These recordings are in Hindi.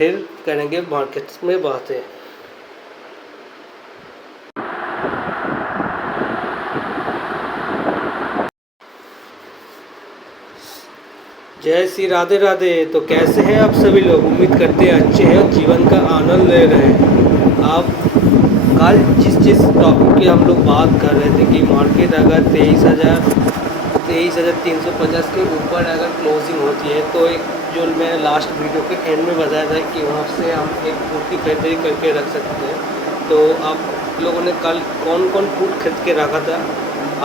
फिर करेंगे मार्केट में बातें। जय श्री राधे राधे। तो कैसे हैं आप सभी लोग? उम्मीद करते हैं अच्छे हैं और जीवन का आनंद ले रहे हैं। आप कल जिस टॉपिक की हम लोग बात कर रहे थे कि मार्केट अगर 23,350 के ऊपर अगर क्लोजिंग होती है तो एक जो मैं लास्ट वीडियो के एंड में बताया था कि वहाँ से हम एक पुट की खरीदारी करके रख सकते हैं। तो आप लोगों ने कल कौन कौन पुट खरीद के रखा था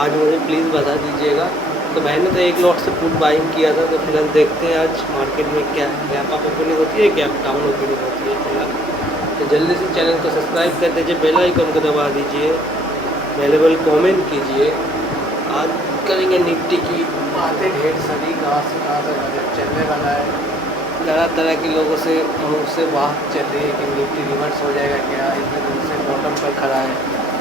आज मुझे प्लीज़ बता दीजिएगा। तो मैंने तो एक लॉट से पुट बाइंग किया था। तो फिलहाल देखते हैं आज मार्केट में क्या गैप अप ओपनिंग होती है, गैप डाउन ओपनिंग होती है फिलहाल। तो जल्दी से चैनल को सब्सक्राइब कर दीजिए, बेल आइकन को दबा दीजिए, वैल्यूएबल कमेंट कीजिए। आज करेंगे निफ्टी की बातें ढेर सारी, कहाँ से कहाँ तक बजट चलने वाला है। तरह तरह के लोगों से मुँह से बात चल रही है कि निफ्टी रिवर्स हो जाएगा क्या, इतने दिन से बॉटम पर खड़ा है।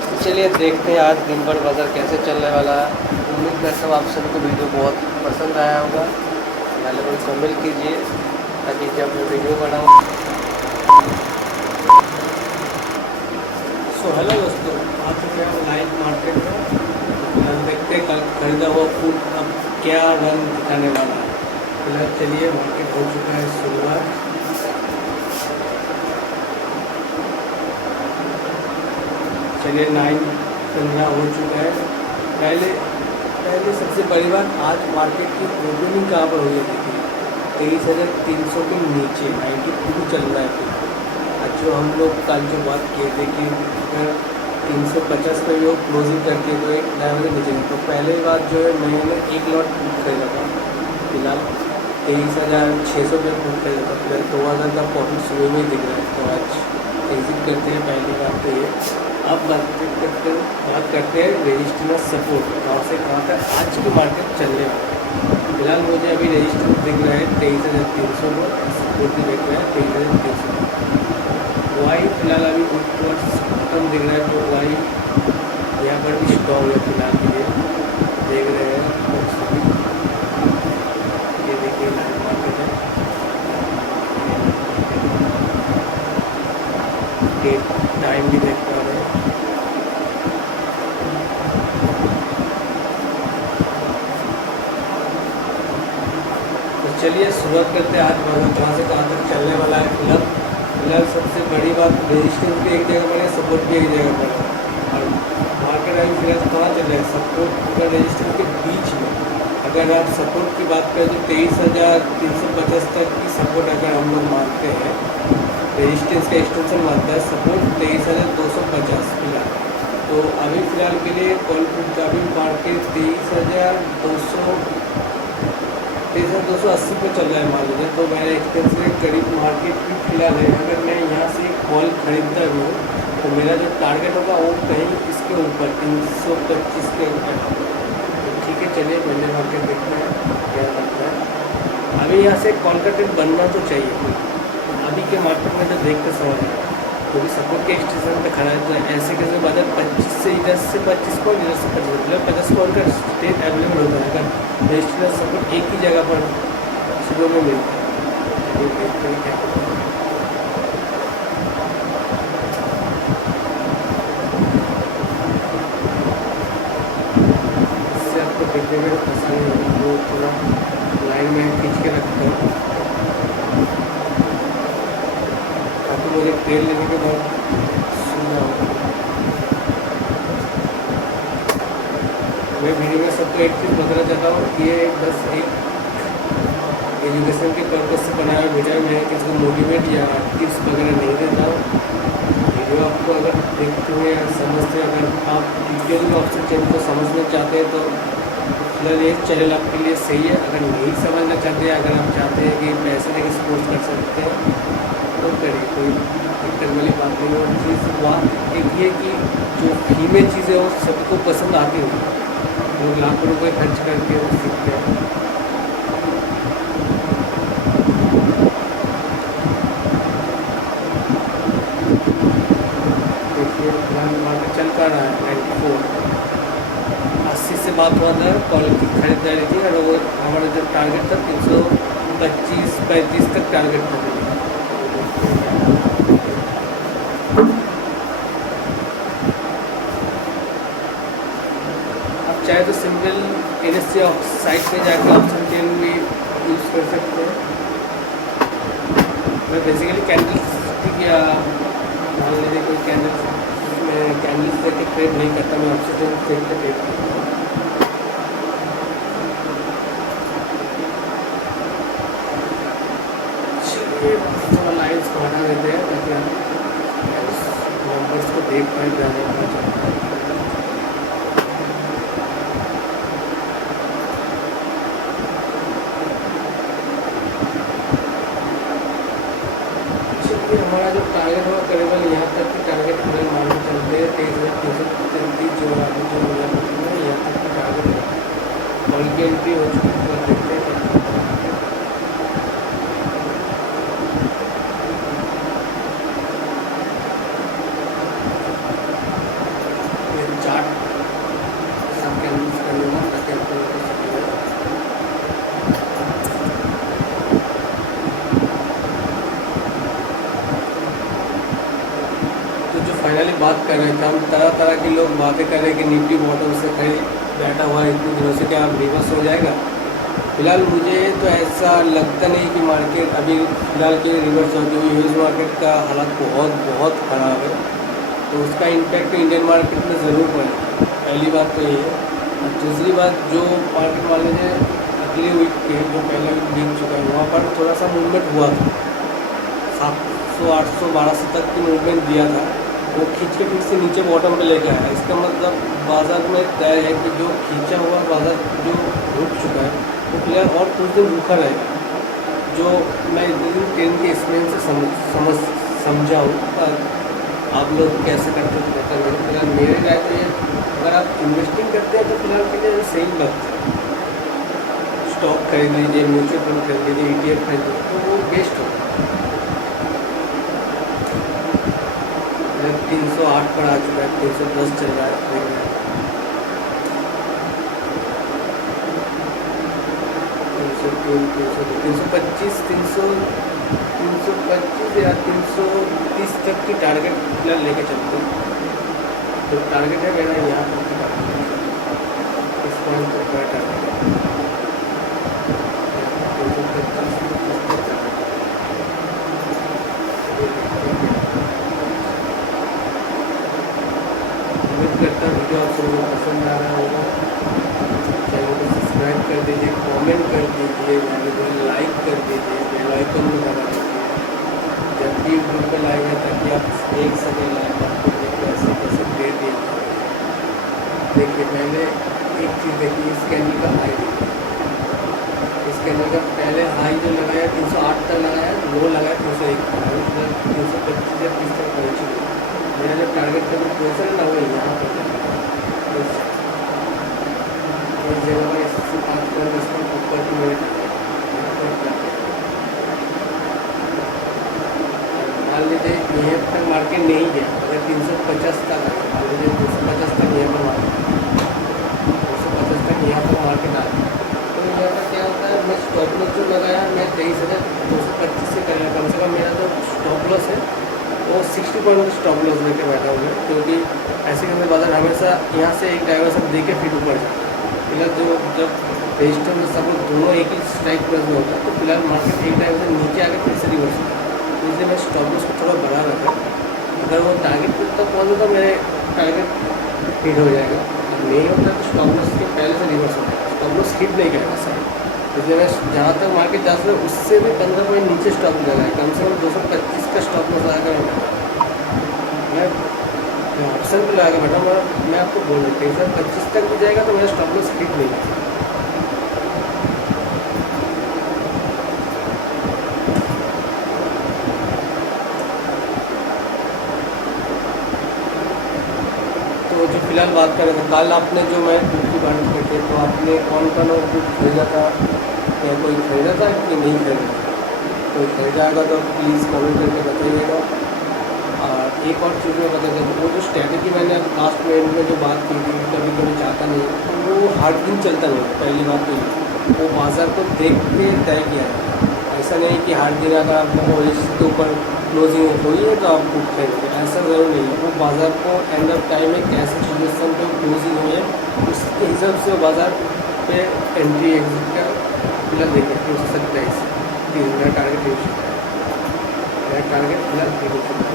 तो चलिए देखते हैं आज दिन भर बाजार कैसे चलने वाला है। उम्मीद करता हूँ आप सभी को वीडियो बहुत पसंद आया होगा। वैल्यूएबल कमेंट कीजिए ताकि जब मैं वीडियो बनाऊँ। सो हेलो दोस्तों, आ चुके हैं लाइव मार्केट में। देखते हैं कल खरीदा हुआ फूड अब क्या रंग दिखाने वाला है। फिलहाल चलिए मार्केट हो चुका है शुरुआत। चलिए 9:15 हो चुका है। पहले सबसे बड़ी बात, आज मार्केट की ओपनिंग कहाँ पर हुई थी? 23,300 के नीचे 92 चल रहा है। आज जो हम लोग कल जो बात किए थे कि अगर 350 पे जो क्लोजिंग करती है तो एक लेवल नीचे। तो पहले बात जो है मैंने एक लॉट पुट खरीदा था। फिलहाल 23,600 पे पुट खरीदा था। फिलहाल 2,000 का प्रॉफिट शुरू में दिख रहा है। तो आज एग्जिट करते हैं। पहली बात तो ये। अब बात करते हैं रेजिस्टेंस सपोर्ट, कहाँ से कहाँ तक आज की मार्केट चलने वाला है। फिलहाल मुझे अभी रेजिस्टेंस दिख रहा है 23,300 को, सपोर्ट भी दिख रहा है 23,300। वाई फिलहाल अभी बटन दिख रहा है। तो वाई यहाँ पर भी स्ट्रॉन्ग है फिलहाल के लिए, देख रहे हैं। ये देखिए लाइव मार्केट है, टाइम भी देख पा रहे हैं। तो चलिए शुरुआत करते हैं आज बाजार कहाँ से कहाँ तक चलने वाला है। फिलहाल सबसे बड़ी बात, रेजिस्टेंस भी एक जगह पर है, सपोर्ट भी एक जगह पर है। और मार्केट अभी फिलहाल कहाँ चल रहा है? सपोर्ट और रेजिस्टेंस के बीच में। अगर आप सपोर्ट की बात करें तो 23,350 तक की सपोर्ट अगर हम लोग मानते हैं, रेजिस्टेंस का एक्सटेंशन मानता है, सपोर्ट 23,250 फिलहाल। तो अभी फ़िलहाल के लिए अभी मार्केट 23,280 पे चल रहा है मान लीजिए। तो मेरे एक्सपेंस के करीब मार्केट भी फिलहाल है। अगर मैं यहाँ से कॉल खरीदता भी हूँ तो मेरा जो टारगेट होगा वो कहीं इसके ऊपर 325 के ऊपर। तो ठीक है, चलिए पहले मार्केट देखते हैं क्या लगता है। अभी यहाँ से कॉल का ट्रेड बनना तो चाहिए। अभी के मार्केट में जो देखते समझ है, क्योंकि सपोर्ट के एक्सटेंशन पे खड़ा है। तो ऐसे कैसे बाजार 25 से इधर से 25 कॉल, इधर से 50 कॉल का स्टेट अवेलेबल होता है। अगर रेजिस्टेंस सपोर्ट एक ही जगह पर शुरू में मिलता है। ये देखते हैं क्या होता है। इससे आपको देखने में आसानी होगी। वो थोड़ा लाइन में खींच के रखता हूँ ताकि मुझे ट्रेल लेने के बाद सुनना होगा। मैं वीडियो में सबको एक चीज़ बताना चाहता हूँ कि ये बस एक एजुकेशन के पर्पज़ से बनाया हुआ वीडियो। मैं किसी को मोटिवेट या टिप्स वगैरह नहीं देता हूँ। वीडियो आपको अगर देखते हुए या समझते हुए अगर आप डिटेल में ऑप्शन चेंज को समझना चाहते हैं तो फिलहाल ये चैनल आपके लिए सही है। अगर नहीं समझना चाहते हैं, अगर आप चाहते हैं कि पैसे देकर सपोर्ट कर सकते हैं तो करिए, कोई दिक्कत वाली बात नहीं है। और चीज़ बात एक ये कि जो फीमेल चीज़ें वो सबको पसंद आती हैं। लोग लाखों रुपए खर्च करके वो सीखते हैं। देखिए फिलहाल मार्केट चल पा रहा है 94 80 से बात हुआ था, कॉल की खरीदारी थी। और वो हमारा जो टारगेट था 325-35 तक टारगेट था। साइट पे जाकर आप सनटेन भी यूज़ कर सकते हैं। मैं बेसिकली कैंडल्स या मान लीजिए कोई कैंडल्स, मैं कैंडल्स देके ट्रेड नहीं करता, मैं ऑक्सीजन देख के ट्रेड करता हूँ। चलिए थोड़ा लाइन्स को हटा देते हैं ताकि आप नंबर्स को देख पाए ज़्यादा पता चलता है। चलिए हमारा जो टारगेट हुआ करीबन यहाँ तक की टारगेट फिलहाल मान के चलते हैं 23,333 जो अभी जो मिला है यहाँ तक की टारगेट है। कॉल की एंट्री हो चुकी है, देखते हैं चार्ट सब कैंडल्स कर लूँगा ताकि आपको तो जो फाइनली बात कर रहे थे हम, तरह तरह के लोग बातें कर रहे हैं कि निफ्टी बॉटम से कहीं बैठा हुआ है इतने दिनों से, क्या अब रिवर्स हो जाएगा। फिलहाल मुझे तो ऐसा लगता नहीं कि मार्केट अभी फिलहाल के रिवर्स होती हुई, यूएस मार्केट का हालत बहुत बहुत ख़राब है, तो उसका इम्पैक्ट इंडियन मार्केट में ज़रूर पड़ेगा। पहली बात तो ये है। और दूसरी बात, जो मार्केट वाले ने अगले वीक के जो पहला वीक बीत चुका है वहाँ पर थोड़ा सा मूवमेंट हुआ था, 700 800 1200 तक की मूवमेंट दिया था, वो खींच के फिर से नीचे बॉटम पे लेकर आया। इसका मतलब बाज़ार में तय है कि जो खींचा हुआ बाज़ार जो रुक चुका है वो फिलहाल और कुछ दिन रुका रहेगा। जो मैं ट्रेन के एक्सपीरियंस से समझा हूँ, पर आप लोग कैसे करते हैं पता नहीं। फिलहाल मेरे राय तो ये, अगर आप इन्वेस्टिंग करते हैं तो फिलहाल के लिए सही वक्त है, स्टॉक खरीद लीजिए, म्यूचुअल फंड खरीद लीजिए, ETF खरीद लीजिए, तो वो बेस्ट होगा। 308 पर आ चुका है, 310 चल रहा है, 325 या 330 तक की टारगेट फिलहाल लेके चलते हैं। तो टारगेट है मेरा यहाँ पर इस पॉइंट तक का टारगेट है 325। उम्मीद करता हूँ वीडियो आप सबको पसंद आ रहा होगा। चैनल को सब्सक्राइब कर दीजिए, कमेंट कर दीजिए, लाइक कर दीजिए, बेल आइकन को दबा दीजिए जब भी यूट्यूब पर लाइव है, ताकि आप देख सकें लाइव आपको कैसे कैसे ट्रेड दिया। देखिए पहले एक चीज़ देखिए, इस कैंडल का हाई देखिए, इस कैंडल का पहले हाई जो लगाया 308 तक लगाया, लो लगाया 301 तक, 325 या 30 तक पहुँच चुकी। मेरा जो टारगेट का जो पोजीशन है ना वो यहाँ पर इस जगह पर 105 ऊपर की मेरे मान लीजिए यहाँ तक मार्केट नहीं गया, अगर 350 तक आया, मान लीजिए 250 तक यहाँ पर मार्केट, 250 तक यहाँ पर मार्केट आ गया, तो यहाँ पर क्या होता है, मैं स्टॉप लॉस जो लगाया मैं 23,225 से कराया। कम से कम मेरा जो स्टॉप लॉस है वो 60 पॉइंट स्टॉप लॉस लेके बैठा हुआ है, क्योंकि ऐसे करके बाजार हमेशा यहाँ से एक डाइवर्सन दे के फिर ऊपर जाता है। फिलहाल जो जब रजिस्टर में सब लोग दोनों एक ही स्ट्राइक प्राइस में होता है, तो फिलहाल मार्केट एक डाइवर्सन नीचे आके फिर से रिवर्स होता है, तो इसलिए मैं स्टॉप लॉस को थोड़ा बढ़ा रखा है। अगर वो टारगेट तक पहुँचे तो मेरे टारगेट हिट हो जाएगा, अब नहीं होता तो स्टॉप लॉस के पहले से रिवर्स होता है, स्टॉप लॉस हिट नहीं करेगा सर। इसलिए मैं जहाँ तक मार्केट जा सकता उससे भी 15 पॉइंट नीचे स्टॉप लगाया, कम से कम 225 का स्टॉप लॉस लगा कर मैं ऑप्शन पे लगा के बैठा। मैं आपको बोल रहा हूँ 23,25 तक भी जाएगा तो मेरा स्टॉप लॉस हिट नहीं है। तो जो फिलहाल बात कर रहे थे, कल आपने जो मैं बुक की बात की थी, तो आपने कौन कौन बुक खरीदा था, या कोई खरीदा था कि नहीं खरीदा था? कोई खरीदाएगा तो प्लीज़ कमेंट करके बताइएगा। और एक और चीज़ मैं बता देता हूँ, वो जो स्ट्रैटेजी मैंने लास्ट में जो बात की थी, कभी कभी चाहता नहीं तो वो हर दिन चलता नहीं। पहली बात तो ये, वो बाज़ार को देख के तय किया है, ऐसा नहीं कि हर दिन अगर आपको इसके ऊपर क्लोजिंग हुई है तो आप बुक खरीदेंगे, ऐसा ज़रूर नहीं है। वो बाज़ार को एंड ऑफ टाइम में कैसे सिचुएशन पे क्लोजिंग हुई है उसके हिसाब से बाज़ार पे एंट्री एग्जिट का फिलहाल देखिए 327 मेरा टारगेट हो चुका है। मेरा टारगेट फिलहाल हो चुका है।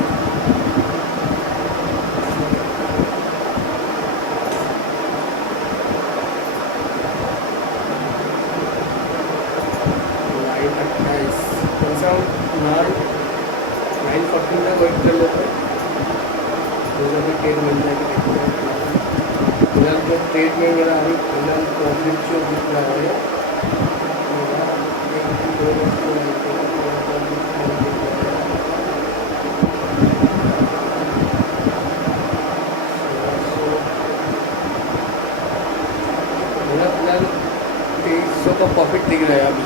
नाइन 28 कम से कम 9:14 तक वेट कर लेते हैं, दूसरा भी ट्रेड मिल जाएगी। देखते हैं फिलहाल जो ट्रेड में मेरा अभी फिलहाल प्रॉफिट जो दिख रहा है मेरा 2300 का प्रॉफिट दिख रहा है अभी।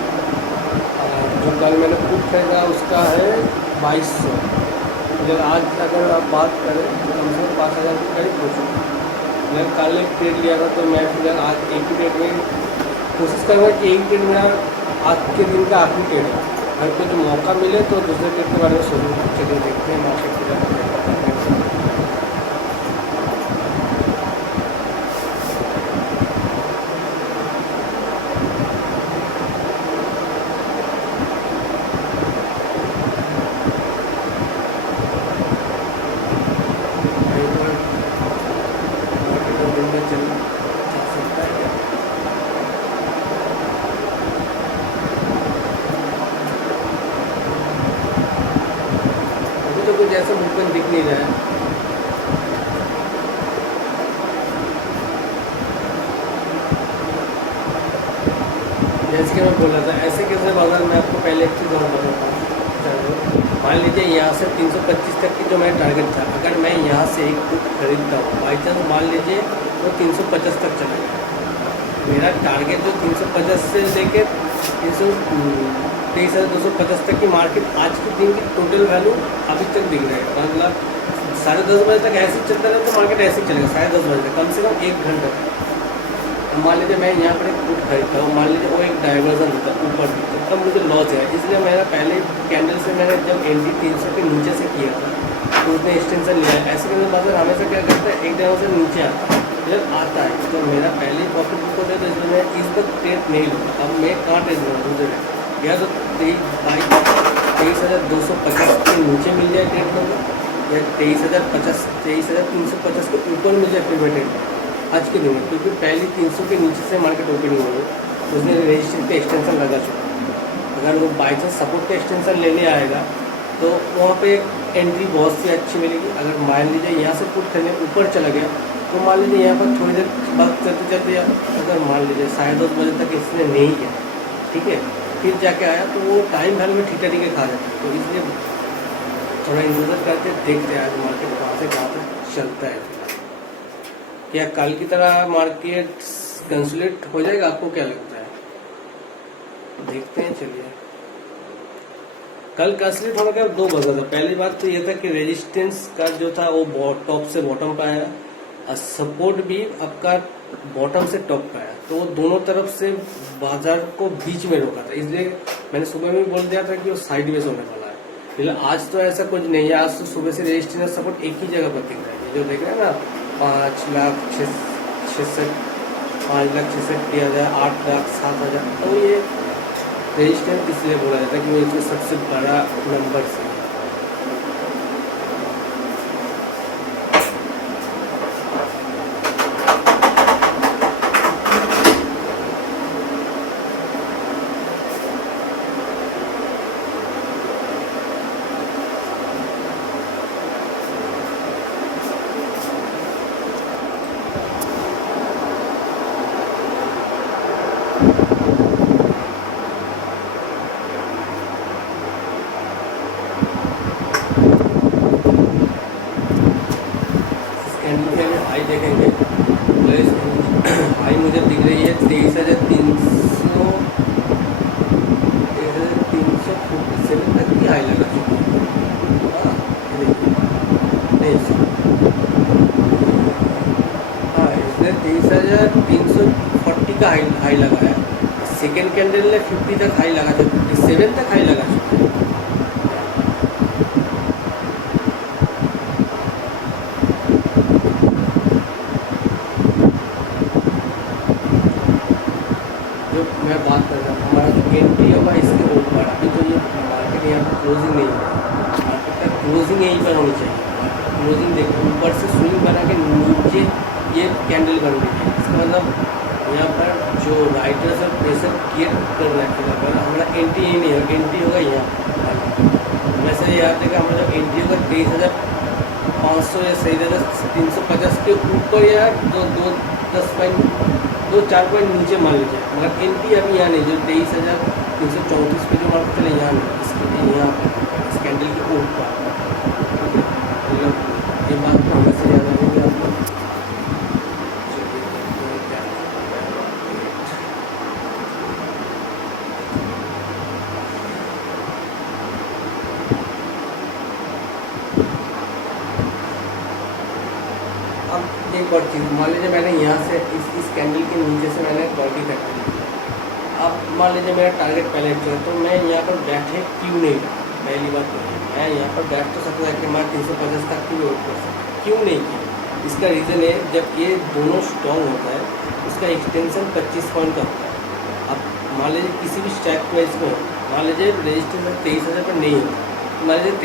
जो कल मैंने पुट खरीदा उसका है 2200। फिलहाल आज अगर आप बात करें तो कम से कम 5000 के करीब हो चुका है। फिलहाल कल एक ट्रेड लिया था तो मैं फिलहाल आज एक ही ट्रेड में कोशिश करूँगा कि एक ट्रेड मेरा आज के दिन का आखिरी ट्रेड है। अगर कुछ मौका मिले तो दूसरे ट्रेड के बारे में सोचूँ। चलिए देखते हैं मार्केट फिलहाल। तो कुछ ऐसा मूवमेंट दिख नहीं रहा है। जैसे कि मैं बोल रहा था ऐसे कैसे बाजार में आपको पहले एक चीज़ और बताता हूँ। मान लीजिए यहाँ से 325 तक की जो मेरा टारगेट था, अगर मैं यहाँ से एक पुट खरीदता हूँ बाई चांस, मान लीजिए वो 350 तक चला गया, मेरा टारगेट जो 350 से लेके 23,250 तक की मार्केट आज के दिन की टोटल वैल्यू अभी तक दिख रहा है। मतलब 10:30 बजे तक ऐसे ही चलता रहे तो मार्केट ऐसे ही चलेगा 10:30 बजे तक, कम से कम 1 घंटा। मान लीजिए मैं यहाँ पर एक पुट खरीदता हूँ, मान लीजिए वो एक डाइवर्जन होता है ऊपर दिखता, तब मुझे लॉस है। इसलिए मेरा पहले कैंडल से मैंने जब एंट्री 300 के नीचे से किया था तो उसने एक्सटेंशन लिया है। ऐसे करने बाजार हमेशा क्या करता है, एक जगह से नीचे आता है, जब आता है तो मेरा पहले ही प्रॉफिट बुक होता है, तो इसलिए मैं इस वक्त ट्रेड नहीं लूँगा। अब मैं कहाँ ट्रेड लूँगा दूसरे या तो 23,250 के नीचे मिल जाए ट्रेड लूँगा, या 23,350 के ऊपर मिल जाए फिर मैं ट्रेड लूँगा आज के दिन में। क्योंकि पहले 300 के नीचे से मार्केट ओपनिंग हो गई, उसने रजिस्ट्रेशन पे एक्सटेंशन लगा चुका। अगर वो बाई चांस सपोर्ट का एक्सटेंशन लेने आएगा तो वहाँ पे एंट्री बहुत सी अच्छी मिलेगी। अगर मान लीजिए यहाँ से पुट करने ऊपर चला गया तो मान लीजिए यहाँ पर थोड़ी देर वक्त चलते चलते, अगर मान लीजिए 10:30 बजे तक इसने नहीं किया, ठीक है, फिर जाके आया तो वो टाइम वैल्यू में ठीका ठीके खा जाता है। तो इसलिए थोड़ा इंतजार करते देखते हैं आज मार्केट कहाँ से कहाँ तक चलता है। क्या कल की तरह मार्केट कंसोलिडेट हो जाएगा, आपको क्या लगता है? देखते हैं। चलिए कल कंसोलिडेट होने का 2 वजह था। पहली बात तो ये था कि रेजिस्टेंस का जो था वो टॉप से बॉटम पे आया, और सपोर्ट भी आपका बॉटम से टॉप पे आया, तो वो दोनों तरफ से बाजार को बीच में रोका था। इसलिए मैंने सुबह में बोल दिया था कि वो साइडवेज होने वाला है। फिलहाल आज तो ऐसा कुछ नहीं है। आज तो सुबह से रेजिस्टेंस सपोर्ट एक ही जगह पर दिख रहा है, जो देख रहे हैं ना 5,66,000, 5,66,000, 8,00,000, 7,000। तो ये रेजिस्टेंस इसलिए बोला जाता है कि वो इसमें सबसे बड़ा नंबर से। हाई देखेंगे तो हाई मुझे दिख रही है 23,347 तक की हाई लगा चुकी है। हाँ, इसने 23,340 का हाई लगा है। सेकेंड कैंडल ने 50 तक हाई लगा था, 57 तक हाई लगा चुका है। क्लोजिंग यहीं पर होनी चाहिए। क्लोजिंग देखो ऊपर से स्विंग बना के नीचे ये कैंडल बन रही है, इसका मतलब यहाँ पर जो राइटर से प्रेशर क्रिएट कर रखा है, हमारा एंट्री ही नहीं होगा, एंट्री होगा यहाँ। वैसे याद देगा हमारा जब एंट्री होगा 23,500 या 23,350 के ऊपर या दो चार पॉइंट नीचे मान लीजिए, मगर एंट्री अभी यहाँ नहीं, जो 23,334 पे जो मार्केट चले यहाँ नहीं, इसके लिए यहाँ इस कैंडल के ऊपर। ये बात को हमें से याद रखेंगे आप लोग। अब एक और चीज़, मान लीजिए मैंने यहाँ से इस कैंडल के नीचे से मैंने बॉडी कट ली। अब मान लीजिए मेरा टारगेट पहले है, तो मैं यहाँ पर बैठे क्यों नहीं, पहली बात तो मैं यहाँ पर बैठ तो सकता है कि मैं 350 तक की वेट कर सकता, क्यों नहीं किया? इसका रीज़न है, जब ये दोनों स्ट्रॉन्ग होता है उसका एक्सटेंशन 25 पॉइंट का होता है। अब मान लीजिए किसी भी स्ट्राइक प्राइस में मान लीजिए रजिस्टेंस 23,000 पर नहीं होता, तो मान लीजिए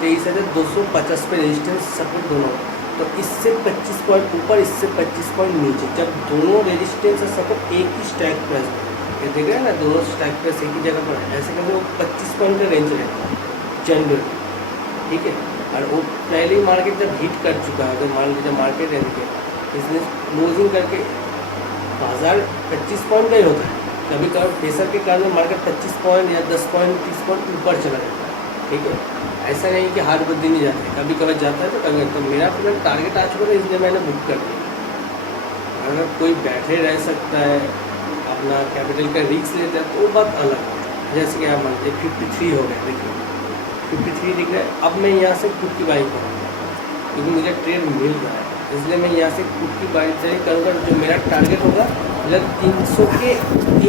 23,250 पे रजिस्टेंस सपोर्ट दोनों, तो इससे 25 पॉइंट ऊपर, इससे 25 पॉइंट नीचे, जब दोनों रेजिस्टेंस और सपोर्ट एक ही स्ट्राइक प्राइस में, ये देख रहे हैं ना, दोनों स्ट्राइक प्राइस एक ही जगह पर, ऐसे करके वो 25 पॉइंट का रेंज रहता है जनरल, ठीक है। और वो पहले ही मार्केट जब हिट कर चुका है, अगर मान लीजिए मार्केट रेंज के इसने क्लोजिंग करके बाजार 25 पॉइंट का ही होता है, कभी कभी प्रेशर के कारण मार्केट 25 पॉइंट या 10 पॉइंट 30 पॉइंट ऊपर चला जाता है, ठीक है। ऐसा नहीं कि हर दिन नहीं जाता है, कभी कभी जाता है तो कभी, तो मेरा फिर टारगेट आ चुका था, इसलिए मैंने बुक कर दिया। अगर कोई बैठे रह सकता है, अपना कैपिटल का रिस्क लेता है, तो वो बात अलग है। जैसे कि आप मान लीजिए 53 हो गया, देखिए 53 दिख रहा है। अब मैं यहाँ से खुद की बाइक करूँगा क्योंकि मुझे ट्रेड मिल रहा है, इसलिए मैं यहाँ से खुद की बाइक ट्रेड करूँगा। जो मेरा टारगेट होगा मतलब 300 के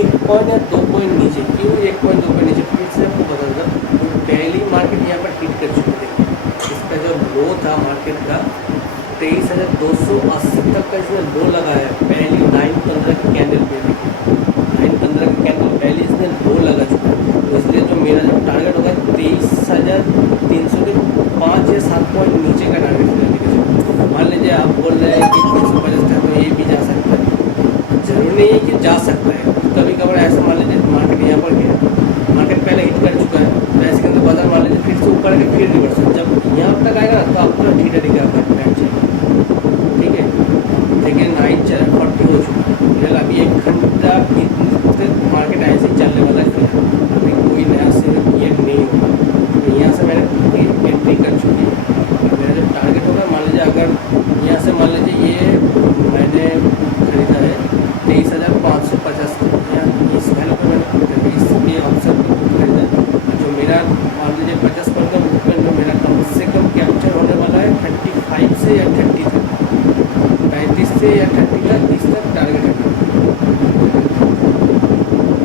1 पॉइंट या 2 पॉइंट नीचे, क्यों 1 पॉइंट 2 पॉइंट नीचे, फिर से आपको बता दूँगा, पहली मार्केट यहाँ पर हिट कर चुकी है। इसका जो लो था मार्केट का 23,280 तक का इसने लो लगाया है, पहली 9-15 की कैंडल पे, 9-15 की कैंडल पहले इसने लो लगा चुका है। तो इसलिए जो मेरा जो टारगेट होगा 23,300 के 5 या 7 पॉइंट नीचे का टारगेट है। मान लीजिए आप बोल रहे हैं कि 350 है, तो ये भी जा सकता है, जरूरी नहीं है कि जा सकता है। कभी कभार ऐसा मान लीजिए मार्केट यहाँ पर गया, मार्केट पहले हिट कर चुका है, तो ऐसे करके बाजार मान लीजिए फिर से ऊपर आके फिर रिवर्स, जब यहाँ तक आएगा तो आपका ठीक है आपका बैठ जाएगा, ठीक है। देखिए 9:40 हो चुका है, अभी 1 घंटा मार्केट ऐसे ही चलने वाला है, अभी कोई नया से क्रिएट नहीं होगा। तो यहाँ से मैंने एंट्री कर चुकी है। मेरा जो टारगेट होगा, मान लीजिए अगर यहाँ से मान लीजिए ये मैंने खरीदा है 23,550 का, इस वैल्यू पर मैंने इसके ऑप्शन खरीदा, जो मेरा मान लीजिए 50% का मूवमेंट में मेरा कम से कम कैप्चर होने वाला है 35 से या 30 तक, 35 से या 30 तक, इस तक टारगेट है।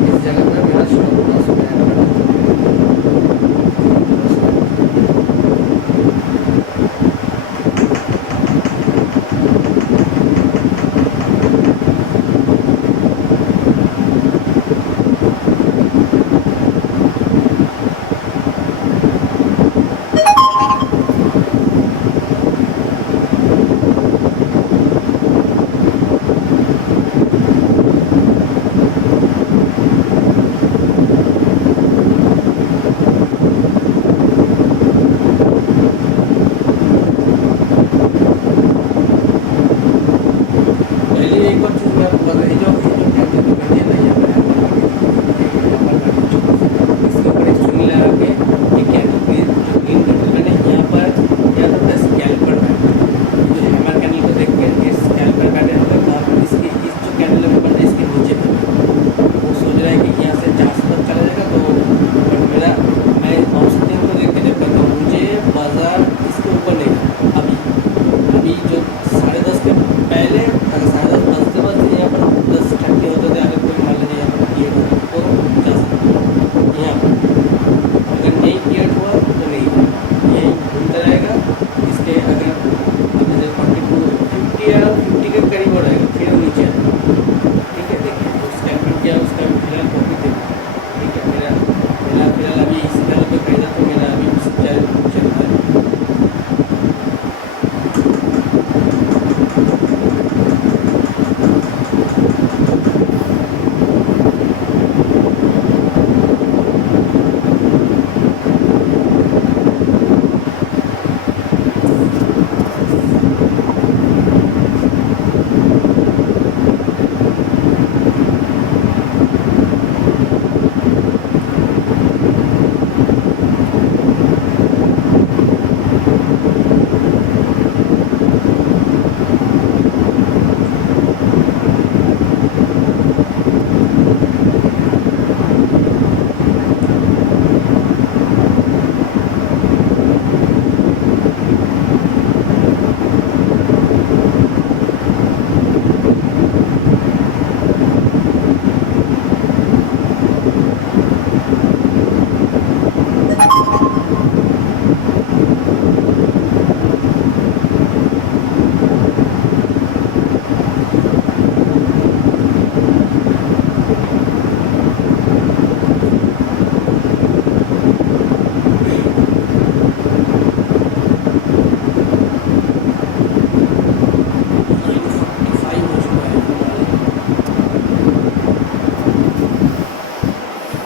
इस जगह पर मेरा स्टॉप लॉस हो जाएगा।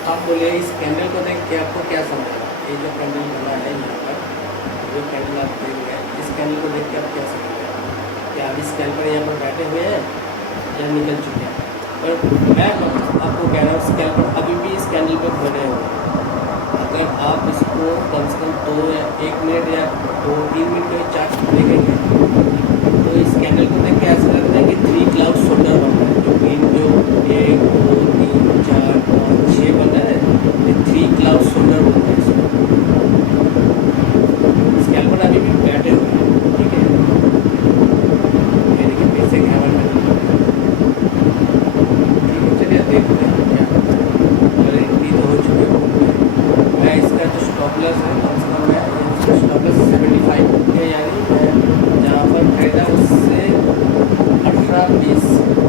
आप बोलिए इस कैंडल को देख के आपको क्या समझेगा? ये जो कैंडल बना है यहाँ पर, जो कैंडल आप देख रहे हैं, इस कैंडल को देख के आप क्या समझेगा? क्या आप इस कैंडल पर यहाँ पर बैठे हुए हैं या निकल चुके हैं? पर मैं आपको कह रहा हूँ, इस कैंडल पर अभी भी इस कैंडल पर बने हुए हैं। अगर आप इसको कम से कम 2 या 1 मिनट या 2-3 मिनट के चार्ज देखेंगे तो इस कैंडल को देख के ऐसा लगता है कि 3 क्लाउड शोल्डर बन रहा है। जो ग्रीन जो 1 2 3 4 5 6 बन रहा है, ये 3 क्लाउड शोल्डर बन रहा है। इस कैंडल पर अभी भी बैठे हुए हैं, ठीक है। ये देखिए फिर से हैमर में ठीक है। चलिए देखते हैं क्या होता है। अरे इतनी तो हो चुकी है। मैं इसका जो स्टॉप लॉस है, कम से कम मैं इसका स्टॉप लॉस 75 है, यानी मैं जहाँ पर खरीदा उससे 18-20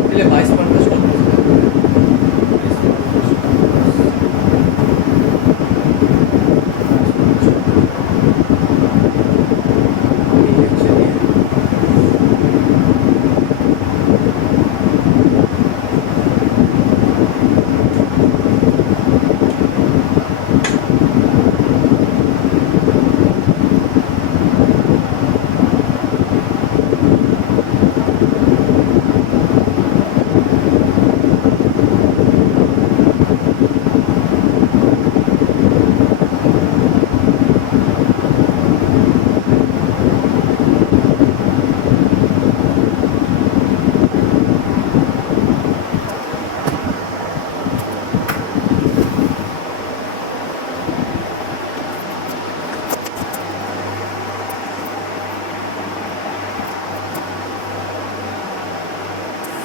पहले 22 पॉइंट का स्टॉप लॉस है।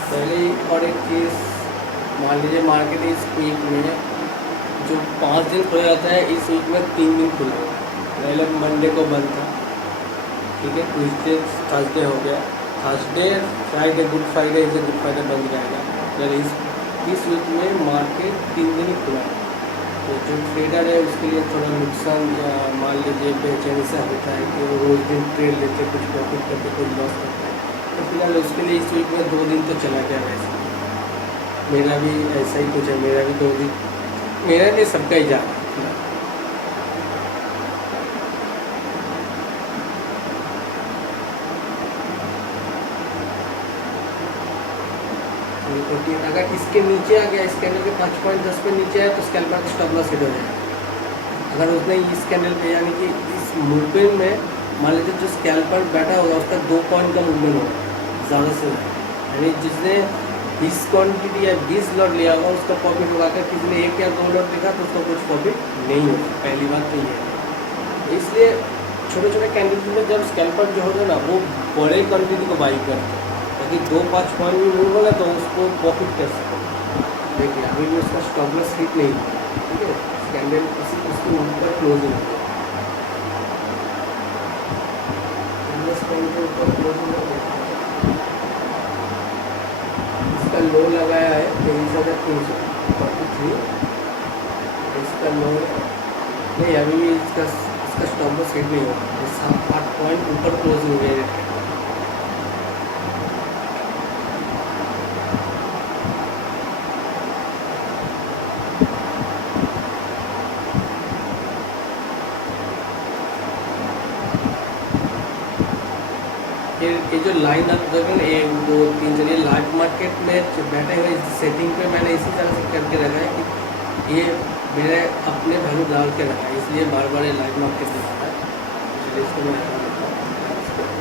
पहले और एक चीज़, मान लीजिए मार्केट इस वीक में जो 5 दिन खुला रहता है, इस वीक में 3 दिन खुला हुआ है। पहले मंडे को बंद था, ठीक है। ट्यूसडे थर्सडे हो गया, थर्सडे फ्राइडे गुड फ्राइडे से गुड फ्राइडे बंद रहेगा। अगर इस वीक में मार्केट 3 दिन ही खुला है, तो जो ट्रेडर है उसके लिए थोड़ा नुकसान, या मान लीजिए बेचैनी सा होता है कि वो रोज़ दिन ट्रेड लेते, कुछ प्रॉफिट करते, कुछ लॉस करते हैं। तो फिलहाल उसके लिए इस वीक में 2 दिन तो चला गया। वैसे मेरा भी ऐसा ही कुछ है, मेरा भी 2 दिन, मेरा नहीं सबका ही जा रहा है फिलहाल। अगर इसके नीचे आ गया, इस कैंडल के 5 पॉइंट 10 पे नीचे आया तो स्कैल्पर का स्टॉप लॉस हिट हो जाएगा। अगर उसने इस कैंडल पे, यानी कि इस मूवमेंट में मान लीजिए जो स्कैल्पर बैठा होगा उसका 2 पॉइंट का मूवमेंट होगा ज़्यादा से ज़्यादा, यानी जिसने 20 क्वान्टिटी या 20 लॉट लिया होगा उसका प्रॉफिट होगा। अगर किसी ने 1 या 2 लॉट लिखा तो उसका कुछ प्रॉफिट नहीं होगा। पहली बात तो ये है। इसलिए छोटे छोटे कैंडिडेट में जब स्कैल्पर जो होगा ना, वो बड़े क्वान्टिटी को बाई करते हैं, ताकि 2-5 पॉइंट भी मूव होगा तो उसको प्रॉफिट कर सके। देखिए अभी भी उसका स्टॉप लॉस हिट नहीं हुआ, ठीक है। कैंडल उसके ऊपर क्लोजिंग हो गया, ऊपर क्लोजिंग हो गया। इसका लो लगाया है 23,343। इसका लो नहीं, अभी भी इसका स्टॉप लॉस हिट नहीं हुआ। 7-8 पॉइंट ऊपर क्लोजिंग हो गया। ये जो लाइन आप देखें 1 2 3, चलिए लार्ज मार्केट में बैठे हुए सेटिंग पे मैंने इसी तरह से करके रखा है कि ये मेरे अपने वैल्यू डाल के रखा है, इसलिए बार बार ये लार्ज मार्केट दिखता है। इसलिए इसको मैं हटा देता हूँ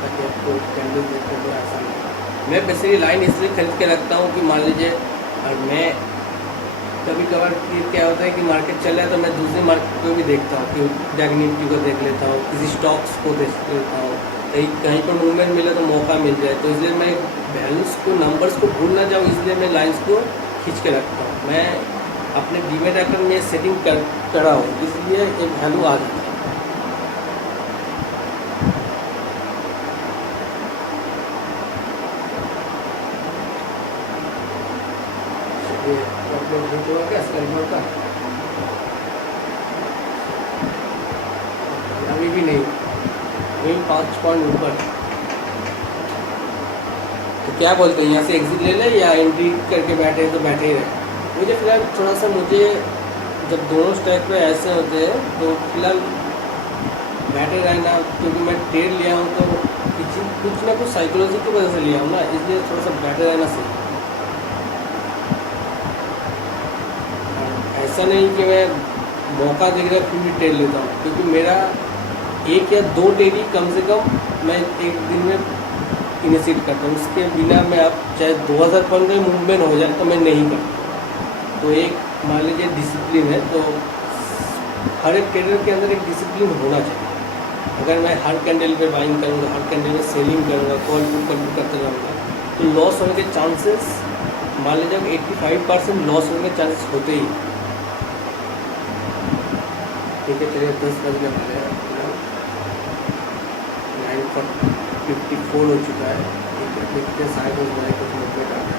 ताकि आपको कैंडल देखने को आसान हो। मैं बेसिकली लाइन इसलिए खरीद के रखता हूँ कि मान लीजिए, और मैं कभी कभार क्या होता है कि मार्केट चल रहा है तो मैं दूसरी मार्केट को भी देखता हूँ, कि बैंक निफ्टी को देख लेता हूँ, किसी स्टॉक्स को देख लेता हूँ, कहीं पर मूवमेंट मिले तो मौका मिल जाए। तो इसलिए मैं वैल्यूज़ को, नंबर्स को भूल ना जाऊँ, इसलिए मैं लाइंस को खींच के रखता हूँ। मैं अपने डीमेट अकाउंट में सेटिंग करा हूँ, इसलिए एक वैल्यू आ जाता है। हिट हुआ क्या स्क्राइबर का? अभी भी नहीं, अभी 5 पॉइंट ऊपर। तो क्या बोलते हैं, यहाँ से एग्जिट ले ले या एंट्री करके बैठे तो बैठे ही रहे? मुझे फिलहाल थोड़ा सा, मुझे जब दोनों स्टैक पे ऐसे होते हैं तो फिलहाल बैठे रहना, क्योंकि मैं ट्रेड लिया हूँ तो कुछ ना कुछ साइकोलॉजी की वजह से लिया हूँ ना, इसलिए थोड़ा सा बैठे रहना सही। ऐसा नहीं कि मैं मौका देख रहा फिर भी ट्रेड लेता हूँ, क्योंकि मेरा 1 या 2 ट्रेड ही कम से कम मैं एक दिन में इनिशिएट करता हूँ। उसके बिना मैं अब चाहे 2015 मूवमेंट हो जाए तो मैं नहीं करता। तो एक मान लीजिए डिसिप्लिन है, तो हर एक ट्रेडर के अंदर एक डिसिप्लिन होना चाहिए। अगर मैं हर कैंडल पे बाइंग करूँगा, हर कैंडल में सेलिंग करूँगा, कॉल पुट करते रहूँगा, तो लॉस होने के चांसेस, मान लीजिए 85% लॉस होने के चांसेस होते ही। ठीक है, चलिए 10 बजने वाले हैं, 9:54 हो चुका है। ठीक है, देखते हैं शायद उस बारे कुछ मूवमेंट आता है।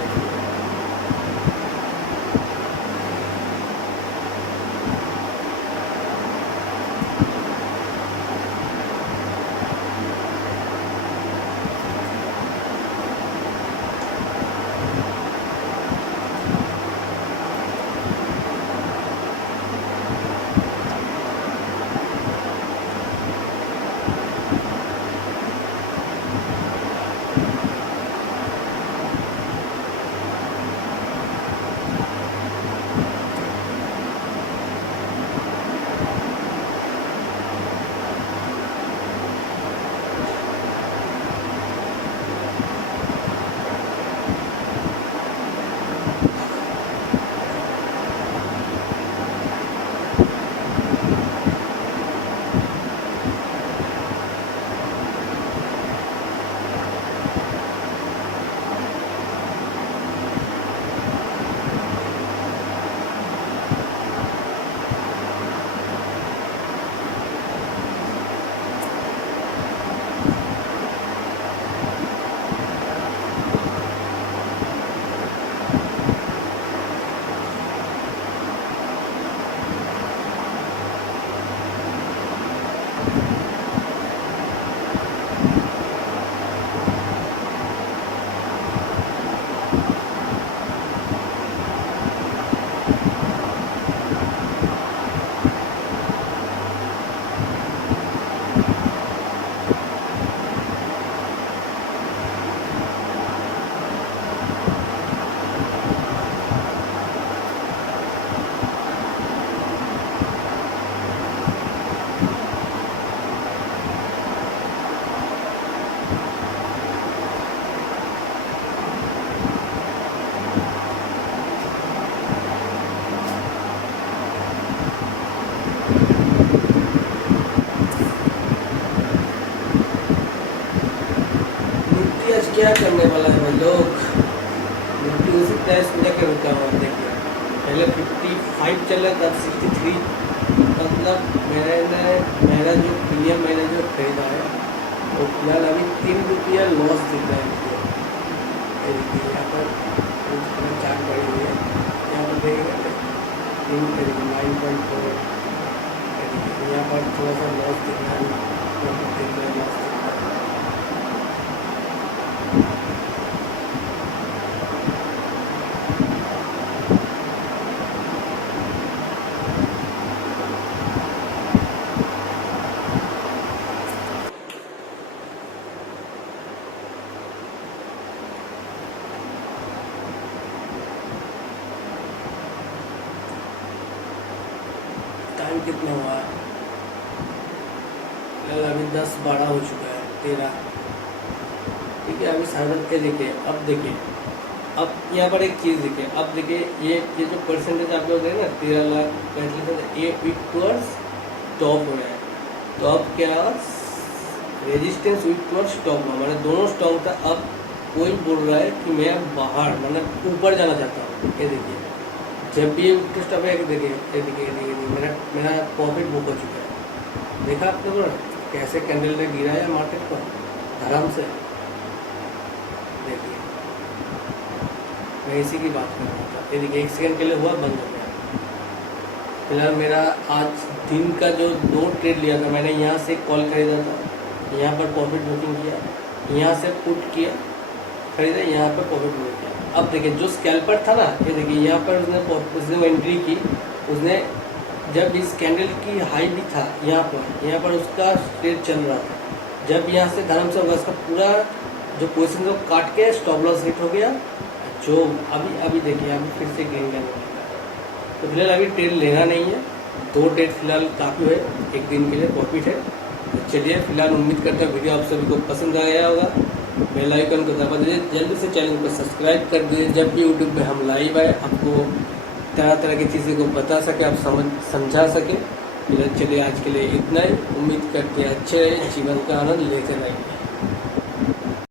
क्या करने वाला है भाई लोग? निफ्टी उसी प्राइस में जाकर रुका हुआ, देखिए पहले 55 चल रहा था, 63। मतलब मेरा जो प्रीमियम मैंने जो खरीदा है वो फिलहाल अभी 3 रुपया लॉस दिख रहा है मुझे। देखिए यहाँ पर चार्ट बढ़ी हुई है, यहाँ पर देखेंगे 9.4। यहाँ पर थोड़ा सा लॉस दिख रहा है, लॉस दिख रहा है। टाइम कितना हुआ है? अभी 10-12 हो चुका है, 13। ठीक है, अभी साइबर के देखिए, अब देखिए, अब यहाँ पर एक चीज़ देखिए, अब देखिए ये जो परसेंटेज आप लोग देखें ना, 13,35,000, ये वीक टूवर्ड्स टॉप हो रहा है। तो अब क्या रेजिस्टेंस वीक टूवर्ड्स टॉप हुआ, मतलब दोनों स्ट्रॉन्ग था। अब कोई बोल रहा है कि मैं बाहर, मतलब ऊपर जाना चाहता हूँ। ये देखिए, जब भी ये स्टॉप है, देखिए मेरा प्रॉफिट बुक हो चुका है। देखा आपने को कैसे कैंडल ने गिराया मार्केट को धर्म से? देखिए मैं इसी की बात कर रहा था। ये देखिए 1 सेकंड के लिए हुआ, बंद हो गया। फिलहाल मेरा आज दिन का जो 2 ट्रेड लिया था, मैंने यहाँ से कॉल खरीदा था, यहाँ पर प्रॉफिट बुकिंग किया, यहाँ से पुट किया, खरीदा, यहाँ पर प्रॉफिट बुकिंग किया। अब देखिए जो स्कैल्पर था ना, ये देखिए यहाँ पर उसने एंट्री की, उसने जब इस कैंडल की हाई भी था यहाँ पर उसका ट्रेड चल रहा था। जब यहाँ से धर्म से होगा, उसका पूरा जो पोजिशन को काट के स्टॉप लॉस हिट हो गया। जो अभी देखिए अभी फिर से गेन करने लगा। तो फिलहाल अभी ट्रेड लेना नहीं है, 2 ट्रेड फिलहाल काफ़ी है, एक दिन के लिए प्रॉफिट है। तो चलिए फिलहाल उम्मीद करते हैं वीडियो आप सभी को पसंद आया होगा। बेल आइकन को दबा दीजिए, जल्दी से चैनल को सब्सक्राइब कर दीजिए। जब भी यूट्यूब पे हम लाइव आए आपको तरह तरह की चीज़ें को बता सके, आप समझा सके। चलिए आज के लिए इतना ही। उम्मीद करते हैं अच्छे जीवन का आनंद लेते रहेंगे।